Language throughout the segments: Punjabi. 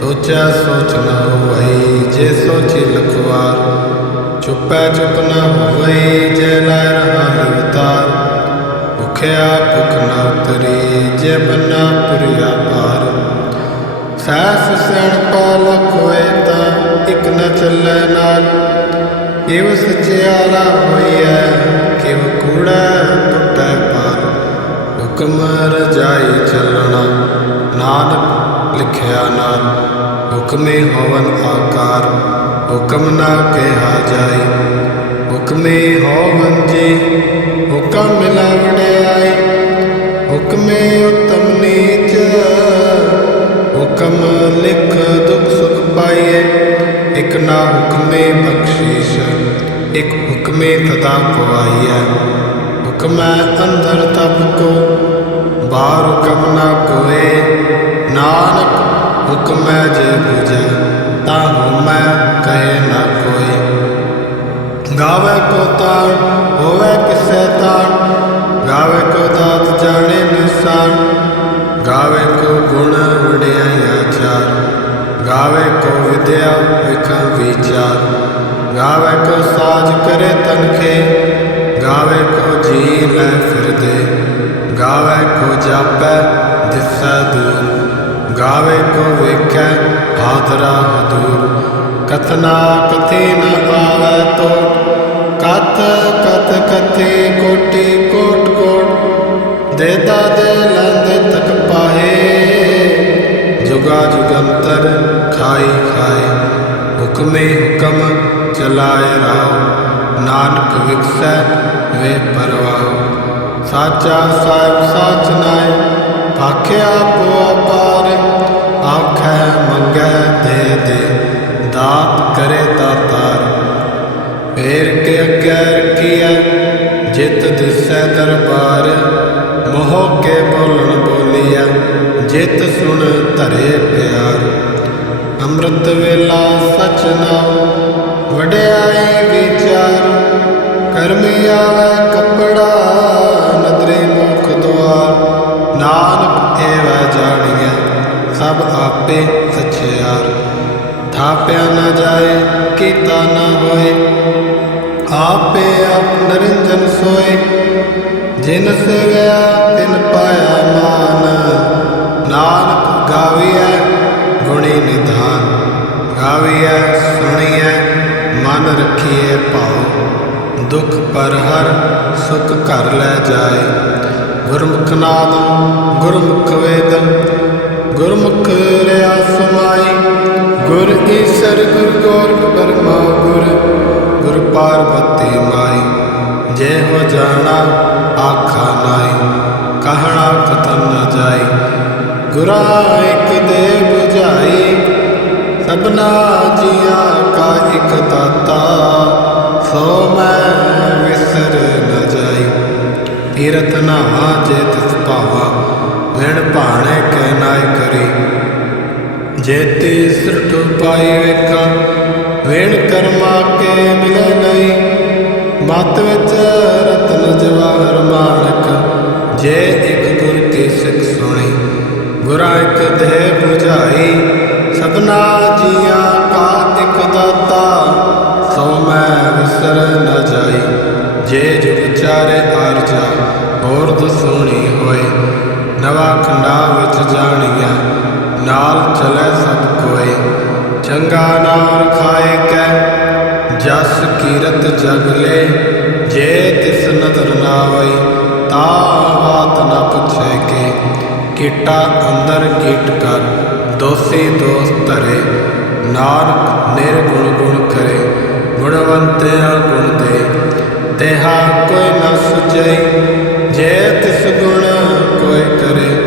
ਸੋਚਿਆ ਸੋਚ ਨ ਹੋਵਈ, ਜੇ ਸੋਚੀ ਲਖਵਾਰ। ਚੁੱਪੈ ਚੁੱਪ ਨ ਹੋਵਈ, ਜੇ ਲੈ ਰਹਾ ਲਿਵਤਾਰ ਭੁਖਿਆ ਭੁਖ ਨ ਉਤਰੀ, ਜੇ ਬੰਨਾ ਪੁਰਿਆ ਪਾਰ ਸਹਿਸ ਸਿਆਣਪਾ ਲਖ ਹੋਏ ਤਾਂ ਇੱਕ ਨ ਚੱਲੇ ਨਾਲ। ਕਿਵ ਸਚਿਆਰਾ ਹੋਈਐ ਕਿਵ ਕੂੜਾ ਟੁੱਟੈ ਪਾਰ। ਹੁਕਮ ਰਜਾਈ ਚੱਲਣਾ, ਨਾਨਕ ਲਿਖਿਆ ਨਾਲ ਹੁਕਮੇ ਹੋਵਨ ਆਕਾਰ, ਹੁਕਮ ਨਾ ਕਿਹਾ ਜਾਏ। ਹੁਕਮੇ ਹੋਵਨ ਜੀ, ਹੁਕਮ ਮਿਲਾ ਹੁਕਮੇ ਉਤਮ ਨੀਚ, ਹੁਕਮ ਲਿਖ ਦੁਖ ਸੁਖ ਪਾਈਏ। ਇਕ ਨਾ ਹੁਕਮੇ ਬਖਸ਼ੀਸ਼, ਇਕ ਹੁਕਮੇ ਤਦਾ ਪਵਾਈਐ। ਹੁਕਮੈ ਅੰਦਰ ਤਪ ਕੋ, ਬਾਹਰ ਹੁਕਮ ਨਾ ਕੋਏ। ਨਾਨਕ ਹੁਕਮੈ ਜੇ ਬੁਝੈ ਤਾ ਹੁਮੈ ਕਹੇ ਨਾ ਕੋਈ। ਗਾਵੇ ਕੋ ਤਾਣ ਹੋਵੇ ਕਿਸੈ ਤਾਣ ਗਾਵੇ ਕੋ ਦਾਤ ਜਾਣੇ ਨਿਸਾਨ ਗਾਵੇ ਕੋ ਗੁਣ ਵਡਿਆਈ ਆਚਾਰ ਗਾਵੇ ਕੋ ਵਿਦਿਆ ਵਿਖ ਵਿਚਾਰ ਗਾਵੇ ਕੋ ਸਾਜ ਕਰੇ ਤਨਖੇ, ਗਾਵੇ ਕੋ ਜੀ ਲੈ ਫਿਰਦੇ। ਗਾਵੇ ਕੋ ਜਾਪੈ ਦਿਸੈ ਦੂਰ। ਗਾਵੇ ਕੋ ਵੇਖੈ ਹਾਦਰਾ ਹਦੂਰ ਕਥਨਾ ਕਥੀ ਨ ਆਵੈ ਤੋਟ ਕਤ ਕਤ ਕਥੀ ਕੋਟੀ ਕੋਟ ਕੋਟ। ਦੇਤਾ ਦੇ ਲੰਦੇ ਤਕ ਪਾਹੇ। ਜੁਗਾ ਜੁਗੰਤਰ ਖਾਈ ਖਾਏ ਹੁਕਮੇ ਹੁਕਮ ਚਲਾਏ ਰਾਉ ਨਾਨਕ ਵਿਖਸੈ ਵੇ ਪਰਵਾਹ। ਸਾਚਾ ਸਾਹਿਬ ਸਾਚ ਨਾਏ। ਆਖਿਆ ਪੋ ਅਪਾਰ ਆਖੈ, ਮੰਗੈ ਦੇ ਦੇ, ਦਾਤ ਕਰੇ ਦਾਤਾਰ ਫੇਰ ਕੇ ਅੱਗੇ ਰਖੀਐ ਜਿਤ ਦਿਸੈ ਦਰਬਾਰ। ਮੋਹ ਕੇ ਬੋਲਣ ਬੋਲੀਐ, ਜਿਤ ਸੁਣ ਧਰੇ ਪਿਆਰ। ਅੰਮ੍ਰਿਤ ਵੇਲਾ ਸਚ ਨਾਮ ਵਡਿਆਈ ਵਿਚਾਰ। ਕਰਮੀ ਆਵੇ ਕੱਪੜਾ, ਨਦਰੇ ਮੁਖ ਦੁਆਰ। ਨਾਨਕ ਏਵੈ ਜਾਣੀਐ ਸਭ ਆਪੇ ਸਚਿਆਰ। ਥਾਪਿਆ ਨਾ ਜਾਏ, ਕੀਤਾ ਨਾ ਹੋਏ। ਆਪੇ ਆਪ ਨਰਿੰਜਨ ਸੋਏ। ਜਿਨ ਸੇਵਿਆ ਤਿਨ ਪਾਇਆ ਮਾਨ। ਨਾਨਕ ਗਾਵੀਐ, ਗੁਣੀ ਨਿਧਾਨ। ਗਾਵੀਐ, ਸੁਣੀਐ, ਮਨ ਰਖੀਐ ਭਾਉ। ਦੁਖ ਪਰ ਹਰ ਸੁਖ ਘਰ ਲੈ ਜਾਏ। ਗੁਰਮੁਖ ਨਾਦ ਗੁਰਮੁਖ ਵੇਦ ਗੁਰਮੁਖ ਰਿਆ ਸਮਾਈ ਗੁਰ ਈਸਰ ਗੁਰ ਗੌਰ ਬਰਮਾ ਗੁਰ ਗੁਰ ਪਾਰਬਤੀ ਮਾਈ। ਜੇ ਹੋ ਜਾਣਾ ਆਖਾ ਨਾਈ, ਕਹਣਾ ਕਥਨ ਨ ਜਾਈ। ਗੁਰਾ ਇਕ ਦੇ 부ਝਾਈ ਸਭਨਾ ਜੀਆਂ ਕਾ ਇਕ ਦਾਤਾ। ਸੋ ਮੈਂ ਵਿਸਰ ਨਾ ਜਾਈ, ਤੀਰਥ ਨਾਵਾ ਜੇ ਤਿਸ ਭਾਵਾ। ਵਿਣ ਭਾਣੇ ਕਹਿ ਨਾਇ ਕਰੀ। ਜੇਤੀ ਸਿਰਠ ਪਾਈ ਵੇਖਾਂ, ਵੇਣ ਕਰਮਾ ਕੇ ਮਿਲੇ ਨਹੀਂ। ਮਤ ਵਿੱਚ ਰਤਨ ਜਵਾਹਰ ਮਾਨਕ ਜੇ ਇੱਕ ਗੁਰ ਕੀ ਸਿੱਖ ਸੁਣੀ, ਗੁਰਾ ਇੱਕ ਦੇਹ 부ਝਾਈ ਸਭਨਾ ਜੀਆਂ ਕਾ ਇੱਕ ਦਾਤਾ, ਸੋ ਮੈਂ ਵਿਸਰ ਨਾ ਜਾਈ। ਜੇ ਜੁਗ ਚਾਰੇ ਆਰਜਾ, ਹੋਰ ਦਸੂਣੀ ਹੋਏ ਖੰਡਾ ਵਿੱਚ ਜਾਣੀਐ ਨਾਲ ਚਲੇ ਸਭ ਕੋਏ। ਚੰਗਾ ਨਾਮ ਰਖਾਏ ਕੈ, ਜਸ ਕੀਰਤ ਜਗ ਲੈ। ਜੇ ਤਿਸ ਨਦਰ ਨਾ ਆਵਈ ਤਾ ਬਾਤ ਨ ਪੁੱਛੇ ਕੇ। ਕੀਟਾ ਅੰਦਰ ਕੀਟ ਕਰ, ਦੋਸੀ ਦੋਸ ਧਰੇ। ਨਾਨਕ ਨਿਰਗੁਣ ਗੁਣ ਕਰੇ, ਗੁਣਵੰਤਿਆ ਗੁਣ ਦੇ। ਤੇਹਾ ਕੋਈ ਨ ਸੁਚਈ, ਜੇ ਤਿਸ ਗੁਣ ਕੋਈ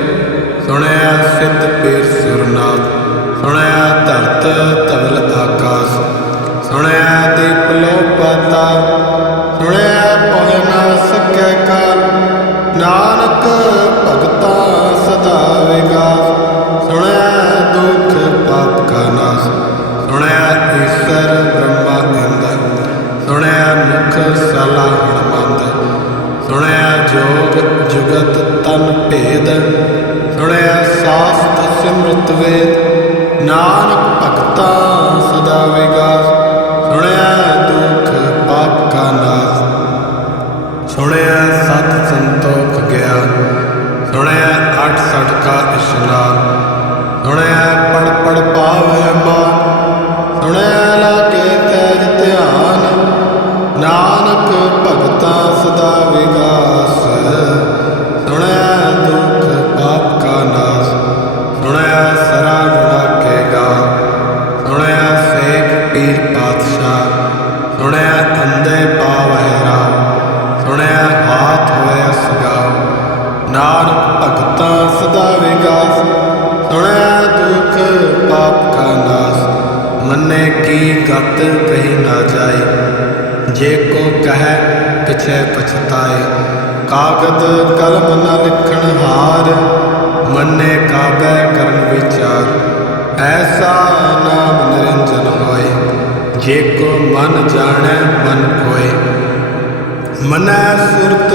ਮਨੈ ਸੁਰਤ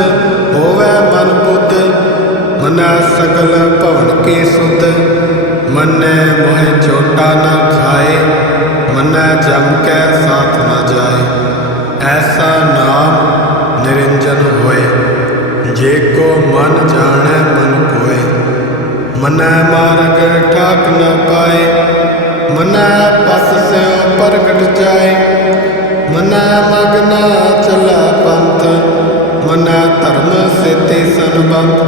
ਹੋਵੇ ਮਨ ਬੁੱਧ, ਮਨੈ ਸਗਲ ਭਵਨ ਕੀ ਸੁਧ। ਮਨੈ ਮੋਹਿ ਚੋਟਾ ਨ ਖਾਏ, ਮਨੈ ਜਮ ਕੈ ਸਾਥ ਨ ਜਾਏ। ਐਸਾ ਨਾਮ ਨਿਰੰਜਨ ਹੋਏ, ਜੇ ਕੋ ਮਨ ਜਾਣੈ ਮਨ ਕੋਏ। ਮਨੈ ਮਾਰਗ ਠਾਕ ਨ ਪਾਏ, ਮਨੈ ਪਸ ਸਿਉ ਪ੍ਰਗਟ ਜਾਏ। ਮਨੈ ਮਗਨਾ ਚਲਾ ਪੰਥ ਮਨੈ ਧਰਮ ਸੇਤੀ ਸੰਬੰਧ,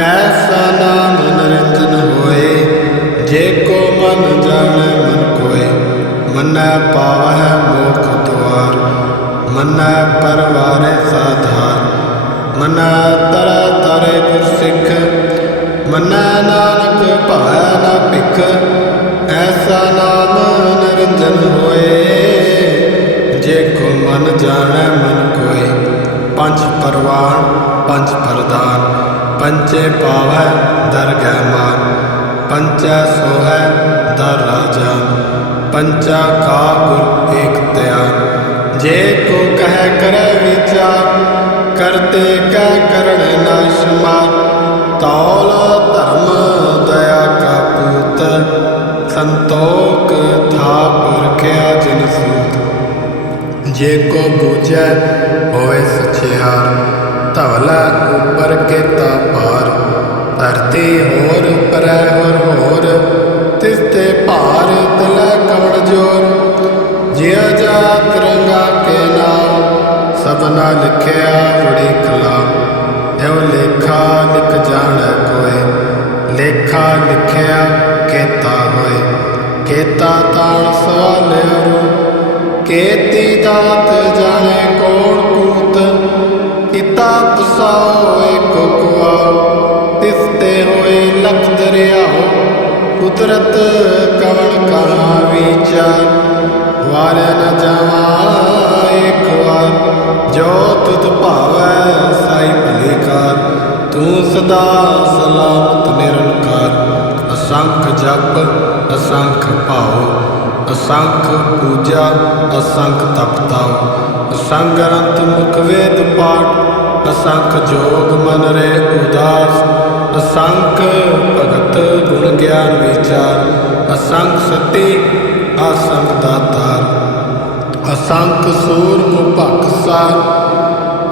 ਐਸਾ ਨਾਮ ਨਿਰੰਜਨ ਹੋਏ, ਜੇ ਕੋ ਮਨ ਜਾਣੈ ਮਨ ਕੋਏ, ਮਨੈ ਪਾਵਹਿ ਮੋਖ ਦੁਆਰ, ਮਨੈ ਪਰਵਾਰੇ ਸਾਧਾਰ, ਮਨੈ ਤਰ ਤਰੇ ਗੁਰ ਸਿੱਖ ਮਨੈ ਨਾਨਕ ਭਾਵੈ ਨਾ ਭਿਖ, ਐਸਾ ਨਾਮ ਨਿਰੰਜਨ ਹੋਏ, ਜੇ ਕੋ ਮਨ ਜਾਣੈ ਮਨ ਪੰਜ ਪਰਵਾਨ, ਪੰਜ ਪ੍ਰਦਾਨ ਪੰਚੇ ਪਾਵੈ ਦਰਗਹਿ ਮਾਨ ਪੰਚੈ ਸੋਹੈ ਦਰ ਰਾਜਾ ਪੰਚਾ ਕਾ ਗੁਰ ਏਕ ਧਿਆਨ। ਜੇ ਕੋ ਕਹਿ ਕਰੈ ਵਿਚਾਰ, ਕਰਤੇ ਕਹਿ ਕਰਣ ਨਾ ਤੌਲ ਧਰਮ ਦਇਆ ਕਾ ਪੂਤ, ਸੰਤੋਖ ਥਾਪ ਰਖਿਆ ਜਿਨ ਜੇ ਕੋ ਬੂਝੈ ਹੋਏ ਸਚਿਆਰ, ਧਵਲਾ ਉਪਰ ਕੇਤਾ ਪਾਰ ਧਰਤੀ ਹੋਰ ਉਪਰੈ ਹੋਰ ਹੋਰ, ਤਿਸ ਤੇ ਭਾਰ ਤਲੈ ਕਵਣ ਜੋਰ। ਜਿਉ ਜਾਤ ਰੰਗਾ ਕੇ ਨਾਮ ਸਭਨਾ ਲਿਖਿਆ ਬੜੀ ਕਲਾਮ ਐਉ ਲੇਖਾ ਲਿਖ ਜਾਣੈ ਕੋਏ, ਲੇਖਾ ਲਿਖਿਆ ਕੇਤਾ ਹੋਏ। ਕੇਤਾ ਤਾਣ ਸਵਾਲਿਆ ਰੂ ਕੇਤੀ ਦਾਤ ਜਾਣੇ ਕੌਣ ਕੂਤ, ਕੀਤਾ ਪਸਾਓ ਏਕ ਕੁਆ ਤਿਸ ਤੇ ਹੋਏ ਲਖ ਦਰਿਆਓ ਕੁਦਰਤ ਕਵਣ ਕਹਾ ਵਿਚਾਰ ਵਾਰ ਨ ਜਾਵਾ ਏਕ ਵਾਰ, ਜੋ ਤੁਧ ਭਾਵੈ ਸਾਈ ਭਲੇ ਕਾਰ ਤੂੰ ਸਦਾ ਸਲਾਮਤ ਨਿਰੰਕਾਰ, ਅਸੰਖ ਜਪ, ਅਸੰਖ ਭਾਉ। ਅਸੰਖ ਪੂਜਾ, ਅਸੰਖ ਤਪਤਾਉ। ਅਸੰਖ ਗ੍ਰੰਥ ਮੁਖ ਵੇਦ ਪਾਠ, ਅਸੰਖ ਜੋਗ ਮਨ ਰੇ ਉਦਾਸ। ਅਸੰਖ ਭਗਤ ਗੁਣ ਗਿਆਨ ਵਿਚਾਰ, ਅਸੰਖ ਸਤੀ, ਅਸੰਖ ਦਾਤਾਰ। ਅਸੰਖ ਸੂਰ ਮੁਭਖ ਸਾਰ,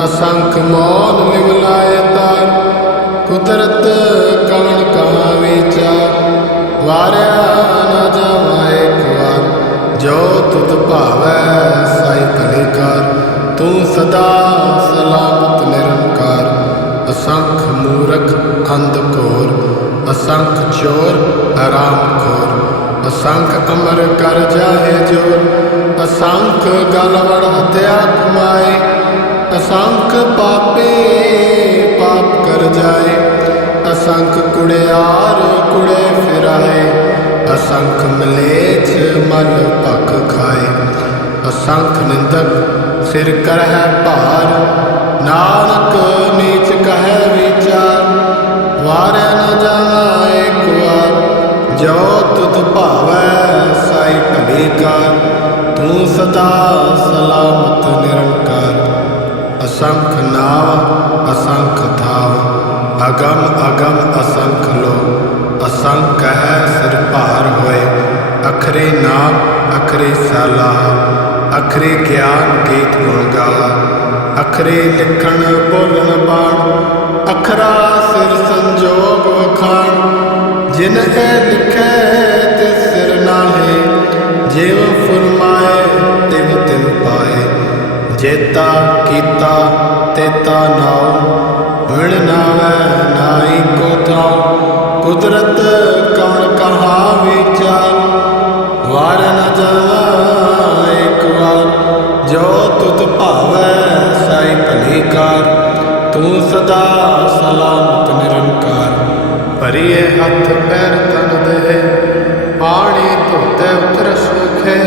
ਅਸੰਖ ਮੌਨ ਨਿਵਲਾਇ ਤਾਰ। ਕੁਦਰਤ ਕਵਣ ਕਹਾ ਵਿਚਾਰ, ਵਾਰਿਆ ਨਾ ਜਾਵਾ ਜੋ ਤੁਧ ਭਾਵੈ ਸਾਈ ਭਲੇ ਕਰ ਤੂੰ ਸਦਾ ਸਲਾਮਤ ਨਿਰੰਕਾਰ। ਅਸੰਖ ਮੂਰਖ ਅੰਧ ਘੋਰ, ਅਸੰਖ ਚੋਰ ਹਰਾਮ ਖੋਰ। ਅਸੰਖ ਅਮਰ ਕਰ ਜਾਏ ਜੋਰ, ਅਸੰਖ ਗਲਵੜ ਹਤਿਆ ਕਮਾਏ ਅਸੰਖ ਪਾਪੇ ਪਾਪ ਕਰ ਜਾਏ, ਅਸੰਖ ਕੁੜਿਆਰ ਕੁੜੇ ਫਿਰਾਏ। ਅਸੰਖ ਨਿੰਦਕ ਸਿਰ ਕਰਹਿ ਭਾਰ। ਨਾਨਕ ਨੀਚ ਕਹੈ ਵਿਚਾਰ, ਵਾਰੈ ਨ ਜਾਏ ਕੁਆਰ। ਜੋ ਤੁਧ ਭਾਵੈ ਸਾਈ ਭਲੀ ਕਾਰ, ਤੂੰ ਸਦਾ ਸਲਾਮਤ ਨਿਰੰਕਾਰ। ਅਸੰਖ ਨਾਮ ਅਸੰਖ ਥਾਵ, ਅਗਮ ਅਗਮ ਅਸੰਖ ਲੋ। ਅਸੰਖ ਹੈ ਸਿਰ ਭਾਰ ਹੋਏ, ਅਖਰੇ ਨਾਮ, ਅਖਰੇ ਸਾਲਾਹ ਅਖਰੇ ਗਿਆਨ ਗੀਤ ਗੁਣ ਗਾਹਾ ਅਖਰੇ ਲਿਖਣ ਬੋਲਣ ਬਾਣ, ਅਖਰਾ ਸਿਰ ਸੰਜੋਗ ਵਖਾਣ। ਜਿਨ ਇਹ ਲਿਖੈ ਤੇ ਸਿਰ ਨਾਹੇ ਜਿਵ ਫਰਮਾਏ ਤਿਵ ਤਿਨ ਪਾਏ। ਜੇਤਾ ਕੀਤਾ ਤੇਤਾ ਨਾਉ ਵਿਣ ਨਾਵੈ ਨਾਈ ਕੋ ਥਾਉ। ਕੁਦਰਤ ਕਵਣ ਕਹਾ ਵਿਚਾਰ, ਵਾਰ ਨ ਜਾਵਾ ਤੁਤ ਭਾਵੈ, ਸਾਈ ਭਲੀ ਕਾਰ। ਤੂੰ ਸਦਾ ਸਲਾਮਤ ਨਿਰੰਕਾਰ। ਭਰੀਏ ਹੱਥ ਪੈਰ ਤਨ ਦੇ ਪਾਣੀ ਧੋਤੇ ਉਤਰ ਸੁਖੇ।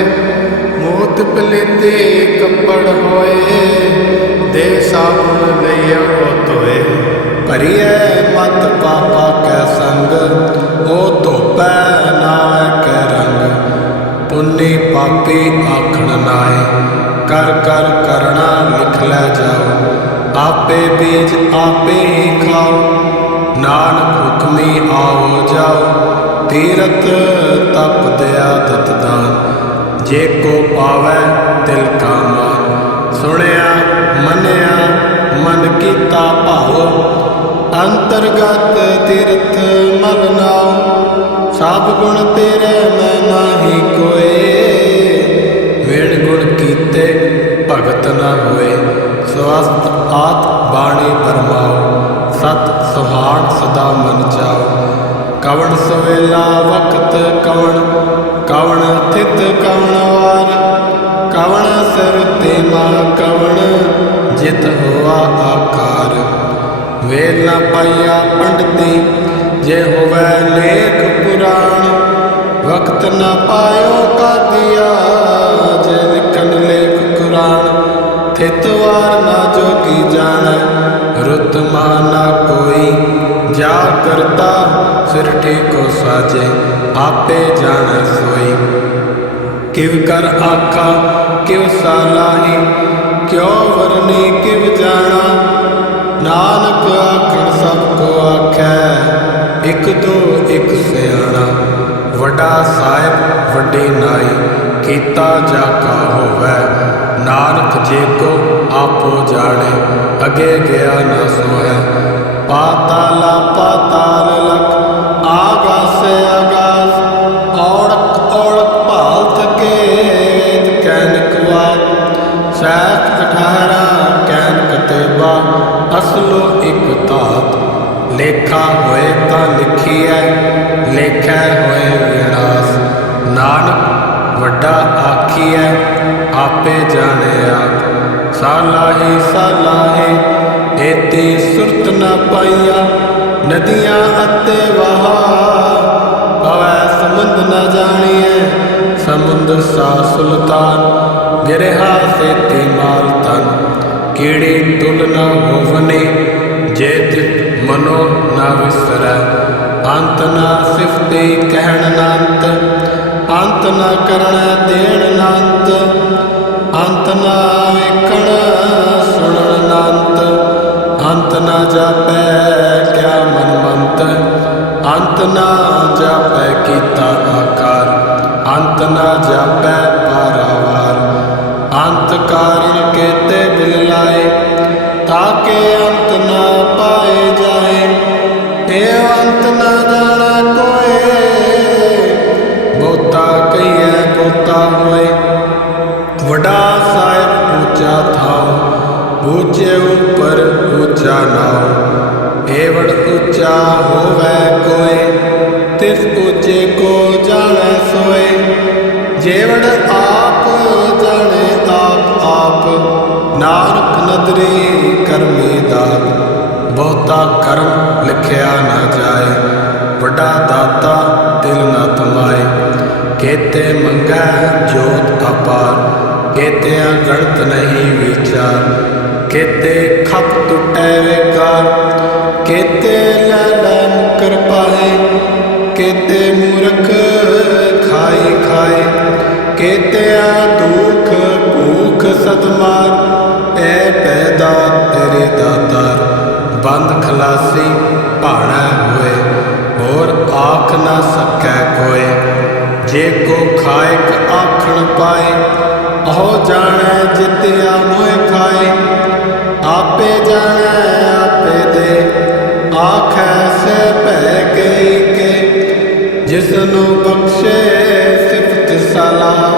ਮੋਤ ਪਲੀਤੇ ਕੱਪੜ ਹੋਏ, ਦੇ ਸਾਬੁਨ ਲਈਓ ਧੋਏ। ਭਰੀਏ ਮਤ ਪਾਪਾ ਕੈ ਸੰਗ ਉਹ ਧੋਪੈ ਨਾਵੇਂ ਕੈ ਰੰਗ। ਪੁੰਨੀ ਪਾਪੀ ਆਖਣ ਨਾਏ ਕਰ ਕਰ ਕਰਣਾ ਲਿਖ ਲੈ ਜਾਓ। ਆਪੇ ਬੀਜ ਆਪੇ ਹੀ ਖਾਓ। ਨਾਨਕ ਹੁਕਮੀ ਆਓ ਜਾਓ। ਤੀਰਤ ਤਪ ਦਇਆ ਦਤਦਾਨ ਜੇ ਕੋ ਪਾਵੈ ਦਿਲ ਕਾ ਮਾਨ। ਸੁਣਿਆ, ਮੰਨਿਆ, ਮਨ ਕੀਤਾ ਭਾਉ ਅੰਤਰਗਤ ਤੀਰਥ ਮਲ ਨਾਉ ਸਭ ਗੁਣ ਤੇਰੇ ਮੈਂ ਨਾਹੀ ਕੋਏ। ਵੇਣ ਗੁਣ ਕੀਤੇ ਨਾ ਹੋਏ ਸਵਸਤ ਆਤ ਬਾਣੀ ਪਰਮਾਉ ਸਤ ਸੁਹਾਣ ਸਦਾ ਮਨ ਚਾਉ ਕਵਣ ਸਵੇਲਾ ਵਕਤ ਕਵਣ ਕਵਣ ਥਿਤ ਕਵਣ ਵਾਰ। ਕਵਣ ਸਿਰ ਤੇ ਮਾ ਕਵਣ, ਜਿਤ ਹੋਆ ਆਕਾਰ। ਵੇਲ ਨਾ ਪਾਇਆ ਪੰਡਤੀ, ਜੇ ਹੋਵੇ ਲੇਖ ਪੁਰਾਣ, ਵਕਤ ਨਾ ਪਾਇਓ ਕਾਦੀ ਰੁੱਤ ਮਾਨਾ ਕੋਈ ਜਾ ਕਰਤਾ, ਸਿਰ ਟੇਕੋ ਸਾਜੇ, ਆਪੇ ਜਾਣੈ ਸੋਈ। ਕਿਵ ਕਰ ਆਖਾ ਕਿਵ ਸਾਲਾਹੀ, ਕਿਉ ਵਰਨੀ, ਕਿਵ ਜਾਣਾ। ਨਾਨਕ ਆਖਣ ਸਭ ਕੋ ਆਖੈ, ਇਕ ਦੋ ਇਕ ਸਿਆਣਾ। ਵੱਡਾ ਸਾਹਿਬ, ਵੱਡੇ ਨਾਈ, ਕੀਤਾ ਜਾ ਕਾ ਹੋਵੈ। ਨਾਨਕ ਜੇ ਕੋ ਆਪੋ ਜਾਣੇ, ਅਗੇ ਗਿਆ ਨਾ ਸੋਹੈ ਪਾਤਾਲਾ ਪਾਤਾਲ ਲਖ, ਆਗਾਸੇ ਆਗਾਸ, ਔੜਕ ਔੜਕ ਭਾਲ ਥਕੇ ਕੈਨਕ ਵਾਤ ਸੈਤ ਅਠਾਰਾ ਕੈਨ ਕਤੇਬਾ ਅਸਲੋ ਇਕ ਧਾਤ, ਲੇਖਾ ਆਪੇ ਜਾਣਿਆ। ਸਾਲਾਹੀ ਸਾਲਾਹੀ ਏਤੀ ਸੁਰਤ ਨਾ ਪਾਈਆ, ਨਦੀਆਂ ਅਤੇ ਵਹਾ। ਪਵੈ ਸਮੁੰਦ ਨ ਜਾਣੀਐ ਸਮੁੰਦ ਸਾ ਸੁਲਤਾਨ, ਗਿਰਹਾ ਸੇਤੀ ਮਾਲ ਤਨ ਕੀੜੀ ਤੁਲ ਨਾ ਹੋਵਨੇ ਜੇ ਤਿਤ ਮਨੋ ਨਾ ਵਿਸਰੈ। ਅੰਤ ਨਾ ਸਿਫਤੇ ਕਹਿਣ ਨੰਤ, ਅੰਤ ਨਾ ਕਰਣ ਦੇਣ ਨੰਤ। ਅੰਤ ਨਾ ਵੇਖਣ, ਸੁਣਨ ਨੰਤ ਅੰਤ ਨਾ ਜਾਪੈ ਕਿਆ ਮਨ ਮੰਤ ਅੰਤ ਨਾ ਜਾਪੈ ਕੀਤਾ ਆਕਾਰ। ਅੰਤ ਨਾ ਜਾਪੈ ਪਾਰਾਵਾਰ। ਅੰਤ ਕਾਰਨ ਕੇਤੇ ਦਿਲ ਲਾਏ, ਤਾਕੇ ਅੰਤ ਨਾ ਪਾਏ ਜਾਏ। ਏ ਅੰਤ ਨਾ ਜਾਣਾ ਕੋਏ ਬਹੁਤਾ ਕਹੀਐ ਬਹੁਤਾ ਹੋਏ। ਉੱਚਾ ਨਾਉ ਏਵੜ ਉੱਚਾ ਹੋਵੇ ਕੋਏ, ਤਿਸ ਉੱਚੇ ਕੋ ਜਾਣੈ ਸੋਏ। ਜੇਵੜ ਆਪ ਜਾਣੇ ਆਪ ਆਪ ਨਾਨਕ ਨਦਰੀ ਕਰਮੀ ਦਾਤ। ਬਹੁਤਾ ਕਰਮ ਲਿਖਿਆ ਨਾ ਜਾਏ, ਵੱਡਾ ਦਾਤਾ ਦਿਲ ਨਾ ਤਮਾਏ। ਕੇਤੇ ਮੰਗੈ ਜੋਤ ਅਪਾਰ ਕੇਤੇ ਗਣਤ ਨਹੀਂ ਵਿਚਾਰ। ਕੇਤੇ ਖਪ ਟੁਟੈ ਵਿਕਾਰ ਕੇਤੇ ਲੈ ਲੈ ਕੇਤੇ ਮੂਰਖ ਖਾਏ ਖਾਏ ਕੇਤਿਆ ਦੁਖ ਭੂਖ ਸਤਮਾਰ ਐ ਪੈਦਾ ਤੇਰੇ ਦਾਤਾਰ ਬੰਦ ਖਲਾਸੀ ਭਾਣਾ ਹੋਏ, ਹੋਰ ਆਖ ਨਾ ਸਕੈ ਕੋਏ। ਜੇ ਕੋ ਖਾਇਕ ਆਖਣ ਪਾਏ, ਉਹ ਜਾਣੈ ਜਿਤਿਆ ਮੋਇ ਖਾਏ। ਆਪੇ ਜਾਣੈ, ਆਪੇ ਦੇ। ਆਖੈ ਸੇ ਭੈ ਗਈ ਕੇ। ਜਿਸ ਨੂੰ ਬਖਸ਼ੇ ਸਿਫਤ ਸਲਾ,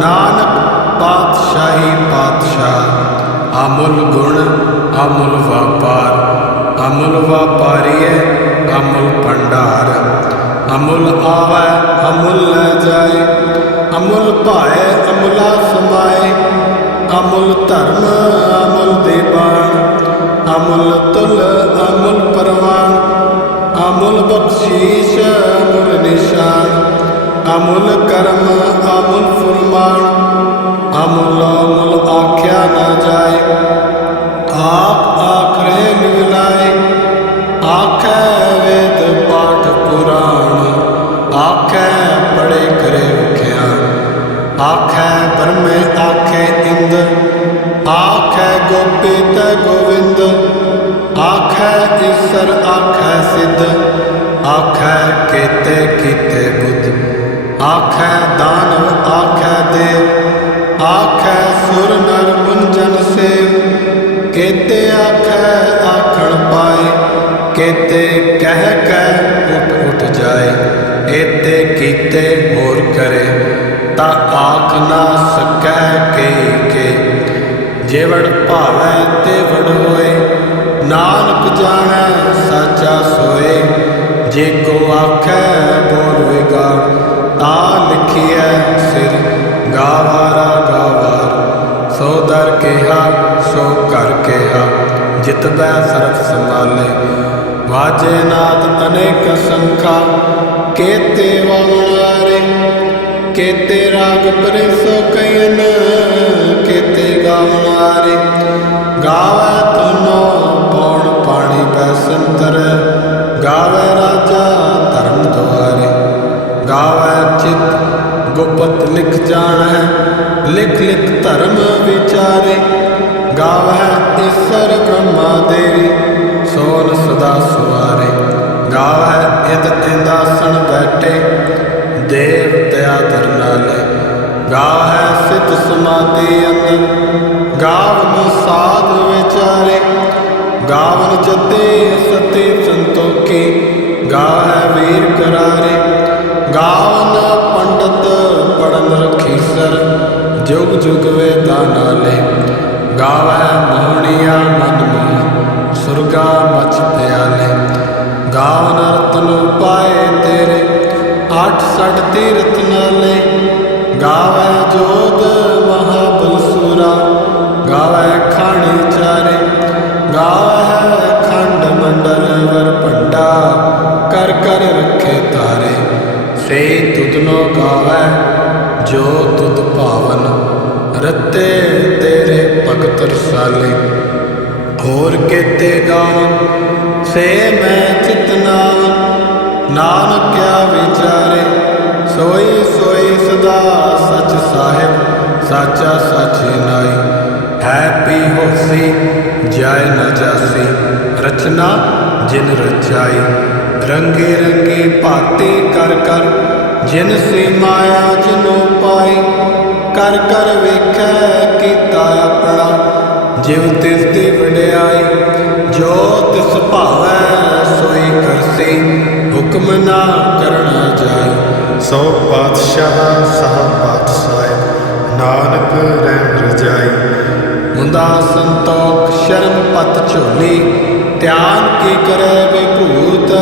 ਨਾਨਕ ਪਾਤਸ਼ਾਹੀ ਪਾਤਸ਼ਾਹ। ਅਮੁੱਲ ਗੁਣ, ਅਮੁੱਲ ਵਪਾਰ। ਅਮੁੱਲ ਵਪਾਰੀਏ ਅਮੁੱਲ ਭੰਡਾਰ। ਅਮੁੱਲ ਆਵੈ, ਅਮੁੱਲ ਲੈ ਜਾਏ। ਅਮੁੱਲ ਭਾਏ, ਅਮੁੱਲਾ ਸਮਾਏ। ਅਮੁੱਲ ਧਰਮ, ਅਮੁੱਲ ਦੇਵਾਨ ਅਮੁੱਲ ਤੁਲ ਅਮੁੱਲ ਪਰਵਾਨ ਅਮੁੱਲ ਬਖਸ਼ੀਸ਼ ਅਮੁੱਲ ਨਿਸ਼ਾਨ ਅਮੁੱਲ ਕਰਮ ਅਮੁੱਲ ਫਰਮਾਨ ਅਮੁੱਲ ਅਮੁੱਲ ਆਖਿਆ ਨਾ ਜਾਏ ਆਪ ਆਖਰੇ ਲਿਵਲਾਏ ਆਖੈ ਵੇਦ ਪਾਠ ਪੁਰਾਣ ਆਖੈ ਪੜੇ ਕਰੇ ਵਿਖਿਆਨ ਆਖੈ ਬ੍ਰਹਮੇ ਆਖੈ ਇੰਦ ਆਖੈ ਗੋਪੀ ਗੋਵਿੰਦ, ਆਖੈ ਈਸਰ, ਆਖੈ ਸਿੱਧ, ਆਖੈ ਕੇਤੇ ਕੀਤੇ ਬੁੱਧ, ਆਖੈ ਦਾਨਵ, ਆਖੈ ਦੇਵ, ਆਖੈ ਸੁਰ ਨਰ ਮੁੰਜਨ ਸੇਵ, ਕੇਤੇ ਆਖੈ ਆਖਣ ਪਾਏ, ਕੇਤੇ ਕਹਿ ਕਹਿ ਉਠ ਉਠ ਜਾਏ, ਏਤੇ ਕੀਤੇ ਹੋਰ ਕਰੇ, ਤਾ ਆਖ ਨਾ ਸਕੈ ਕੇ ਜੇਵੜ ਭਾਵੈ ਤੇ ਵੜ ਹੋਏ ਨਾਨਕ ਜਾਣੈ ਸਾਚਾ ਸੋਏ, ਜੇ ਕੋ ਆਖੈ ਬੋਲ ਵਿਗਾੜ ਤਾ ਲਿਖੀਐ ਸਿਰ ਗਾਵਾਰਾ ਗਾਵਾਰ, ਸੋ ਦਰ ਕਿਹਾ, ਸੋ ਕਰ ਕਿਹਾ ਜਿਤਬੈ ਸਰਬ ਸੰਭਾਲੇ। ਵਾਜੇ ਨਾਦ ਅਨੇਕ ਸੰਖਾ, ਕੇਤੇ ਵਾਵਣਾਰੇ ਕੇਤੇ ਰਾਗ ਪਰੇ ਸੋ ਕਇਨ ਕੇਤੇ ਗਾਵਣਾਰੇ ਗਾਵੈ ਤਨੋ ਪੌਣ ਪਾਣੀ ਬੈਸੰਤਰ ਗਾਵੈ ਰਾਜਾ ਧਰਮ ਦੁਆਰੇ। ਗਾਵੈ ਚਿਤ ਗੁਪਤ ਲਿਖ ਜਾਣੈ, ਲਿਖ ਲਿਖ ਧਰਮ ਵਿਚਾਰੇ। ਗਾਵੈ ਈਸਰ ਬ੍ਰਹਮਾ ਦੇਵੀ ਸੋਨ ਸਦਾ ਸੁਆਰੇ। ਗਾਵੈ ਇਤ ਇੰਦਾਸਣ ਬੈਠੇ, ਦੇਵ ਦਇਆ ਦਰਨਾਲੇ ਗਾਵੈ ਸਿਧ ਸਮਾਧੀ ਅੰਦਰ ਗਾਵਨ ਸਾਧ ਵਿਚਾਰੇ, ਗਾਵਨ ਜਤੇ ਸਤੇ ਸੰਤੋਖੀ ਗਾਵੈ ਵੀਰ ਕਰਾਰੇ। ਗਾਵਨ ਪੰਡਤ ਪੜਨ ਰਖੀਸਰ ਜੁਗ ਜੁਗ ਵੇਦਾਂ ਨਾਲੇ। ਗਾਵੈ ਮੋਹਣੀਆ ਮਨ ਮੋਹ, ਸੁਰਗਾ ਮਚ ਪਿਆਲੇ। ਗਾਵਨ ਰਤਨ ਪਾਏ ਤੇਰੇ, ਅੱਠ ਸੜ ਤੀਰਥ ਨਾਲੇ। ਗਾਵੈ ਜੋਤ ਮਹਾਬਲ ਸੂਰਾ ਤੁਧਨੋ ਜੋ ਤੁਧ ਭਾਵਨ ਰਤੇ ਤੇਰੇ ਭਗਤ ਰਸਾਲੇ। ਹੋਰ ਕੇਤੇ ਗਾਵਨ, ਸੇ ਮੈਂ ਚਿਤਨਾਵਨ ਨਾਨਕ ਕਿਆ ਵਿਚਾਰੇ, ਸੋਈ ਸੋਈ ਸਦਾ ਸਚ ਸਾਹਿਬ, ਸਾਚਾ ਸਚ ਨਾਈ ਹੈ ਪੀ ਹੋਸੀ, ਜਾਇ ਨਾ ਜਾਸੀ। ਰਚਨਾ ਜਿਨ ਰਚਾਈ। ਰੰਗੇ ਰੰਗੇ ਭਾਤੇ ਕਰ ਕਰ ਜਿਨ ਸੀ ਮਾਇਆ ਜਿਨੋ ਪਾਈ ਕਰ ਕਰ ਵੇਖੈ ਕੀਤਾ ਆਪਣਾ। ਜਿਵ ਤਿਸ ਦੀ ਵਡਿਆਈ ਜੋ ਤਿਸ ਭਾਵੈ ਸੋਈ ਕਰਸੀ ਹੁਕਮ ਨਾ ਕਰਨਾ ਜਾਏ ਸੋ ਪਾਤਸ਼ਾਹ ਸਹ ਪਾਤਸ਼ਾਹ ਨਾਨਕ ਰਹਿਣ ਰਜਾਈ। ਮੁੰਦਾ ਸੰਤੋਖ ਸ਼ਰਮ ਪਤ ਝੋਲੀ ਧਿਆਨ ਕੀ ਕਰੈ ਵਿਭੂਤ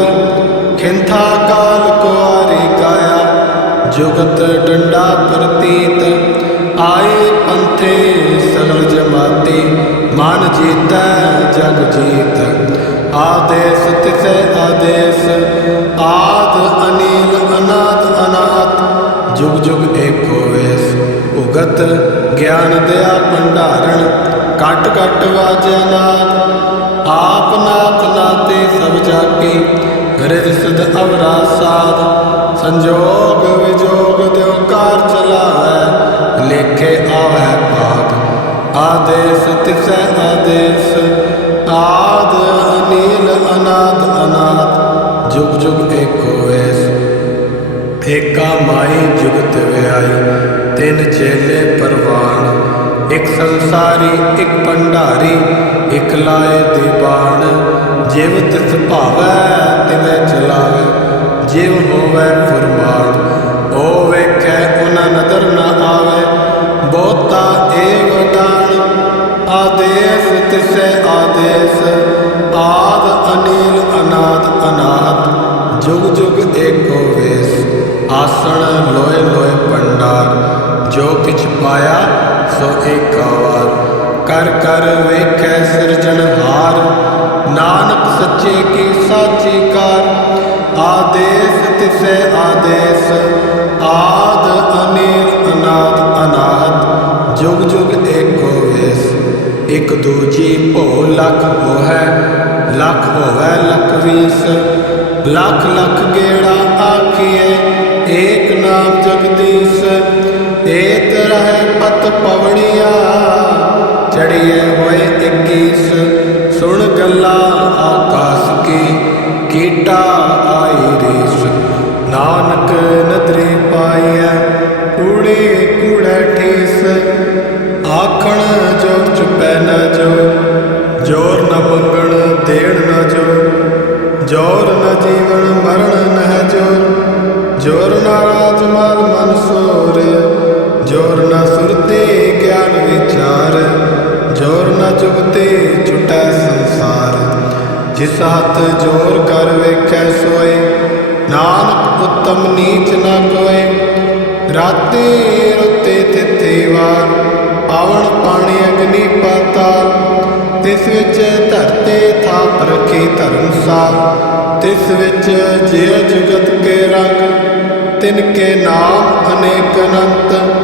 ਖਿੰਥਾ ਕਾਲ ਕਾਇਆ ਜੁਗਤ ਡੰਡਾ ਪ੍ਰਤੀਤ, ਆਏ ਪੰਥੇ ਸਗਲ ਜਮਾਤੀ, ਮਨ ਜੀਤੈ ਜਗ ਜੀਤ। ਆਦੇਸ ਤਿਸੈ ਆਦੇਸ, ਆਦ ਅਨੀਲ ਅਨਾਦ ਅਨਾਤ ਜੁਗ ਉਗਤ ਗਿਆਨ ਦਿਆ ਭੰਡਾਰਣ ਕਟ ਕਟ ਵਾਜਿਆ ਨਾਦ। ਆਪ ਨਾਥ ਨਾਤੇ ਸਭ ਜਾਗੀ ਰਿਦ ਸਦ ਅਵਰਾ ਸਾਧ। ਸੰਜੋਗ ਵਿਜੋਗ ਦਿਓ ਕਾਰ ਚਲਾਵੈ ਲੇਖੇ ਆਵੈ ਪਾਦ ਆਦੇਸ ਤਿਸੈ ਆਦੇਸ ਆਦ ਅਨੀਲ ਅਨਾਦ ਅਨਾਦ, ਜੁਗ ਜੁਗ ਏਕੋ ਵੇਸ ਏਕਾ ਮਾਈ ਜੁਗਤ ਵਿਆਈ, ਤਿੰਨ ਚੇਲੇ ਪਰਵਾਨ ਇੱਕ ਸੰਸਾਰੀ, ਇੱਕ ਭੰਡਾਰੀ, ਇੱਕ ਲਾਏ ਦੀਵਾਨ। ਜਿਵ ਤਿਸ ਭਾਵੈ, ਤਿਵੇਂ ਚਲਾਵੇ। ਜਿਵ ਹੋਵੇ ਫਰਮਾਨ, ਓ ਵੇਖੈ ਉਹਨਾਂ ਨਦਰ ਨਾ ਆਵੇ, ਬਹੁਤਾ ਏਵ ਦਾਨ, ਆਦੇਸ ਤਿਸੈ ਆਦੇਸ, ਆਦ ਅਨੀਲ ਅਨਾਦ ਅਨਾਦ, ਜੁਗ ਜੁਗ ਏਕੋ ਵੇਸ, ਆਸਣ ਲੋਏ ਲੋਏ ਪੰਡਾਰ, ਜੋ ਕਿਛ ਪਾਇਆ ਸੋ ਏਕਾਵਾਰ ਕਰ ਕਰ ਵੇਖੈ ਸਿਰਜਣਹਾਰ, ਨਾਨਕ ਸੱਚੇ ਕੀ ਸਾਚੀ ਕਾਰ ਆਦੇਸ ਤਿਸੈ ਆਦੇਸ, ਆਦ ਅਨੀਲ ਅਨਾਦ ਅਨਾਦ ਜੁਗ ਜੁਗ ਏਕੋ ਵੇਸ ਇਕ ਦੂਜੀ ਭੋ ਲਖ ਹੋਐ ਲਖ ਹੋਵੈ ਲਖ ਵੀਸ, ਲਖ ਲਖ ਗੇੜਾ ਆਖੀਐ, ਏਕ ਨਾਮ ਜਗਦੀਸ਼ ਏਕ ਰਹਿ ਪਤ ਪਵੜੀਆ ਚੜੀਏ ਹੋਏ 21 ਸੁਣ ਗੱਲਾਂ ਆਕਾਸ ਕੀ ਕੀਟਾ ਆਈ ਰੀਸ। ਨਾਨਕ ਨਦਰੇ ਪਾਈਐ ਕੂੜੇ ਕੂੜਾ ਜਿਸ ਹੱਥ ਜੋਰ ਕਰ ਵੇਖੈ ਸੋਏ। ਨਾਨਕ ਉਤਮ ਨੀਚ ਨਾ ਕੋਏ। ਰਾਤੇ ਰੁੱਤੇ ਤਿੱਥੇ ਵਾਰ। ਪਾਵਨ ਪਾਣੀ ਅਗਨੀ ਪਾਤਾ। ਤਿਸ ਵਿੱਚ ਧਰਤੇ ਥਾਪ ਰਖੀ ਧਰਮਸਾਲ ਤਿਸ ਵਿੱਚ ਜੇ ਜੁਗਤ ਕੇ ਰੰਗ। ਤਿਨ ਕੇ ਨਾਮ ਅਨੇਕ ਅਨੰਤ।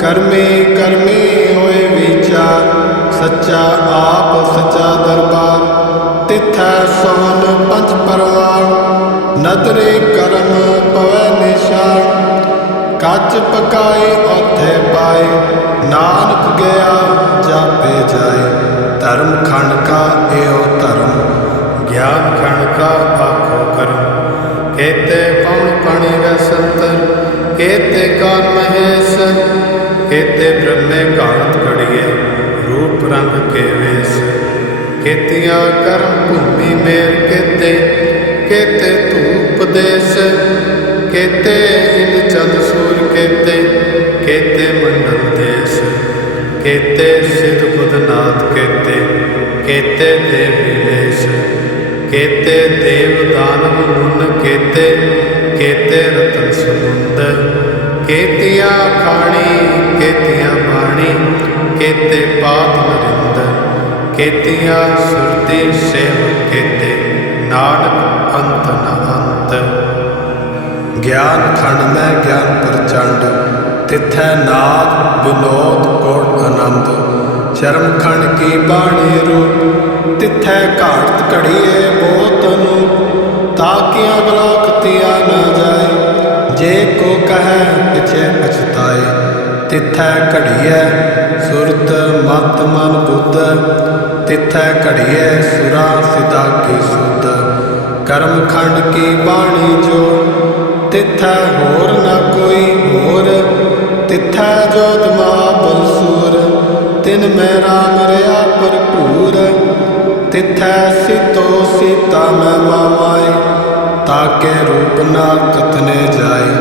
ਕਰਮੇ ਕਰਮੇ ਹੋਏ ਵਿਚਾਰ। ਸੱਚਾ ਆਪ ਸੱਚਾ ਦਰਬਾਰ। ਪਰਵਾਨ ਕਰਮ ਪਵੈ ਨਿਸ਼ਾਨ ਕੱਚ ਪਕਾਏ, ਉਥੇ ਪਾਏ। ਨਾਨਕ ਗਿਆ, ਜਾਪੇ ਜਾਏ। ਧਰਮ ਖੰਡ ਕਾ ਏਓ ਧਰਮ। ਗਿਆਨ ਖੰਡ ਕਾ ਆਖੋ ਕਰਮ। ਕੇਤੇ ਪਉਣ ਪਾਣੀ ਵੈ ਸੰਤਰ, ਕੇਤੇ ਕਾਨ ਮਹੇਸ਼। ਕੇਤੇ ਬ੍ਰਹਮੇ ਗਾਣਤ ਘੜੀਏ, ਰੂਪ ਰੰਗ ਕੇ ਵੇਸ। ਕੇਤੀਆਂ ਕਰਮ ਭੂਮੀ ਮੇਰ ਕੇਤੇ ਕੇਤੇ ਧੂਪ ਉਪਦੇਸ਼ ਕੇਤੇ ਇੰਦ ਚੰਦ ਸੂਰ ਕੇਤੇ ਕੇਤੇ ਮੰਡਲ ਦੇਸ, ਕੇਤੇ ਸਿਧ ਬੁੱਧਨਾਥ ਕੇਤੇ ਕੇਤੇ ਦੇਵੀ ਵੇਸ਼ ਕੇਤੇ ਦੇਵ ਦਾਨਵ ਮੁਨ ਕੇਤੇ ਕੇਤੇ ਰਤਨ ਸਮੁੰਦ, ਕੇਤੀਆਂ ਖਾਣੀ, ਕੇਤੀਆਂ ਬਾਣੀ, ਕੇਤੇ ਪਾਤ ਨਰਿੰਦ, ਕੇਤੀਆਂ ਸੁਰਤੀ ਸੇਵ ਕੇਤੇ, ਨਾਨਕ ਅੰਤ ਗਿਆਨ ਖੰਡ ਮੈਂ ਗਿਆਨ ਪ੍ਰਚੰਡ, ਤਿਥੈ ਨਾਦ ਵਿਨੋਦ ਕੋਟ ਆਨੰਦ। ਸ਼ਰਮ ਖੰਡ ਕੀ ਬਾਣੀ ਰੂਪ, ਤਿਥੈ ਘਾਟਤ ਘੜੀਏ ਬੋਤ ਨੂੰ ਤਾਕਿ ਅਗਲਾ ਖਤਿਆ ਨਾ ਜਾਏ, ਜੇ ਕੋ ਕਹੈ ਪਿਛੇ ਪਛਤਾਏ। ਤਿਥੈ ਘੜੀਏ ਸੁਰਤ ਮਤ ਮਨ ਬੁੱਧ, ਤਿਥੈ ਘੜੀਏ ਸੁਰਾ ਸਿਦਾ ਕੀ ਸੁਧ ਕਰਮ ਖੰਡ ਕੀ ਬਾਣੀ ਜੋ? ਤਿਥੈ ਹੋਰ ਨਾ ਕੋਈ ਹੋਰ। ਤਿਥੈ ਜੋਤ ਮਹਾਬਲ ਸੂਰ ਤਿਨ ਮੈਂ ਰਾਮ ਰਿਆ ਭਰਪੂਰ। ਤਿਥੈ ਸਿਤੋ ਸੀਤਾ ਮੈਂ ਮਾਮਾਏ। ਤਾਕੇ ਰੂਪ ਨਾ ਕਤਨੇ ਜਾਏ।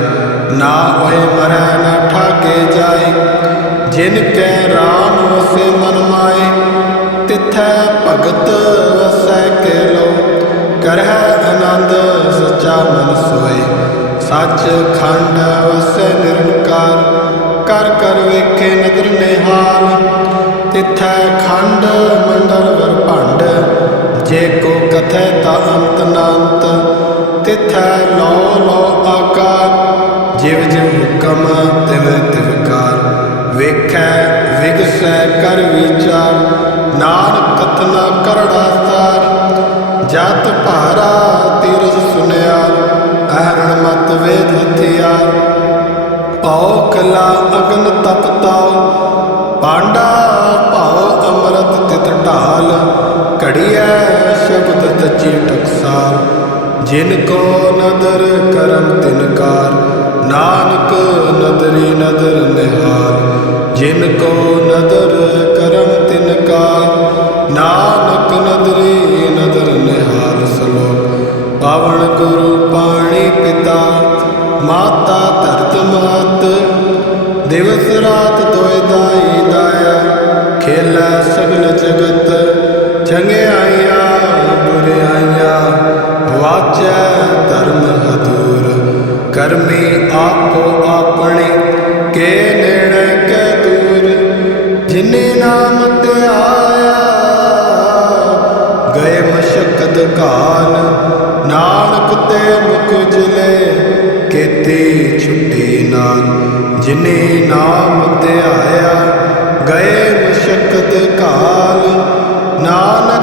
ਨਾ ਹੋਏ ਮਰੈ ਨਾ ਠਾਕੇ ਜਾਏ। ਜਿਨ ਕੈ ਰਾਮ ਵਸੇ ਮਨ ਮਾਏ। ਤਿਥੈ ਭਗਤ ਵਸੈ ਕੇ ਲੋ ਕਰਹਿ ਆਨੰਦ, ਸੱਚਾ ਮਨ ਸੋਏ। ਸੱਚ ਖੰਡ ਵਸੈ ਨਿਰੰਕਾਰ, ਕਰ ਕਰ ਵੇਖੇ ਨਦਰ ਨਿਹਾਲ। ਤਿਥੈ ਖੰਡ, ਮੰਡਲ ਵਰ ਭੰਡ, ਜੇ ਕੋ ਕਥੈ ਤਾ ਅੰਤ ਨਾੰਤ। ਤਿਥੈ ਲੋ ਲੋ ਆਕਾਰ, ਜਿਵ ਜਿਵ ਹੁਕਮ ਤਿਵ ਤਿਵਕਾਰ ਵੇਖੈ ਤਿਸੈ ਕਰ ਵਿਚਾਰ, ਨਾਨਕ ਕਥਨਾ ਕਰੜਾ ਸਾਰ। ਜਤ ਭਾਰਾ ਤੀਰਜ ਸੁਨਿਆ, ਅਹਰਣ ਮਤ ਵੇਦ ਹਥਿਆਰ ਪਉ ਕਲਾ ਅਗਨ ਤਪਤਾਉ ਪਾਂਡਾ ਭਾਉ ਅੰਮ੍ਰਿਤ ਤਿਤ ਢਾਲ। ਘੜੀਐ ਸ਼ਬਦ ਤਚੀ ਟਕਸਾਲ, ਜਿਨ ਕੋ ਨਦਰ ਕਰਮ ਤਿਨਕਾਰ ਨਾਨਕ ਨਦਰੀ ਨਦਰ ਨਿਹਾਲ, ਜਿਨ ਕੋ ਨਦਰ ਕਰਮ ਤਿਨਕਾਰ ਨਾਨਕ ਸਲੋਕ ਗੁਰੂ ਪਾਣੀ ਪਿਤਾ, ਮਾਤਾ ਧਰਤ ਮਾਤ। ਦਿਵਸ ਰਾਤ ਦੋਇ ਦਾਈ ਦਾਇਆ, ਖੇਲਾ ਸਗਲ ਜਗਤ। ਚੰਗਿਆਈਆਂ ਬੁਰਿਆਈਆਂ ਵਾਚੈ ਧਰਮ ਹਦੂਰ। ਕਰਮੀ ਆਪੋ ਆਪਣੇ, ਕੇ ਨੇੜੇ ਕੈ ਦੂਰ। ਜਿਨੇ ਨਾਮ ਧਿਆਇਆ, ਗਏ ਮਸ਼ਕਤ ਕਾਲ ਜਿਨੇ ਨਾਮ ਧਿਆਇਆ ਗਏ ਮਸ਼ਕਤ ਕਾਲ ਨਾਨਕ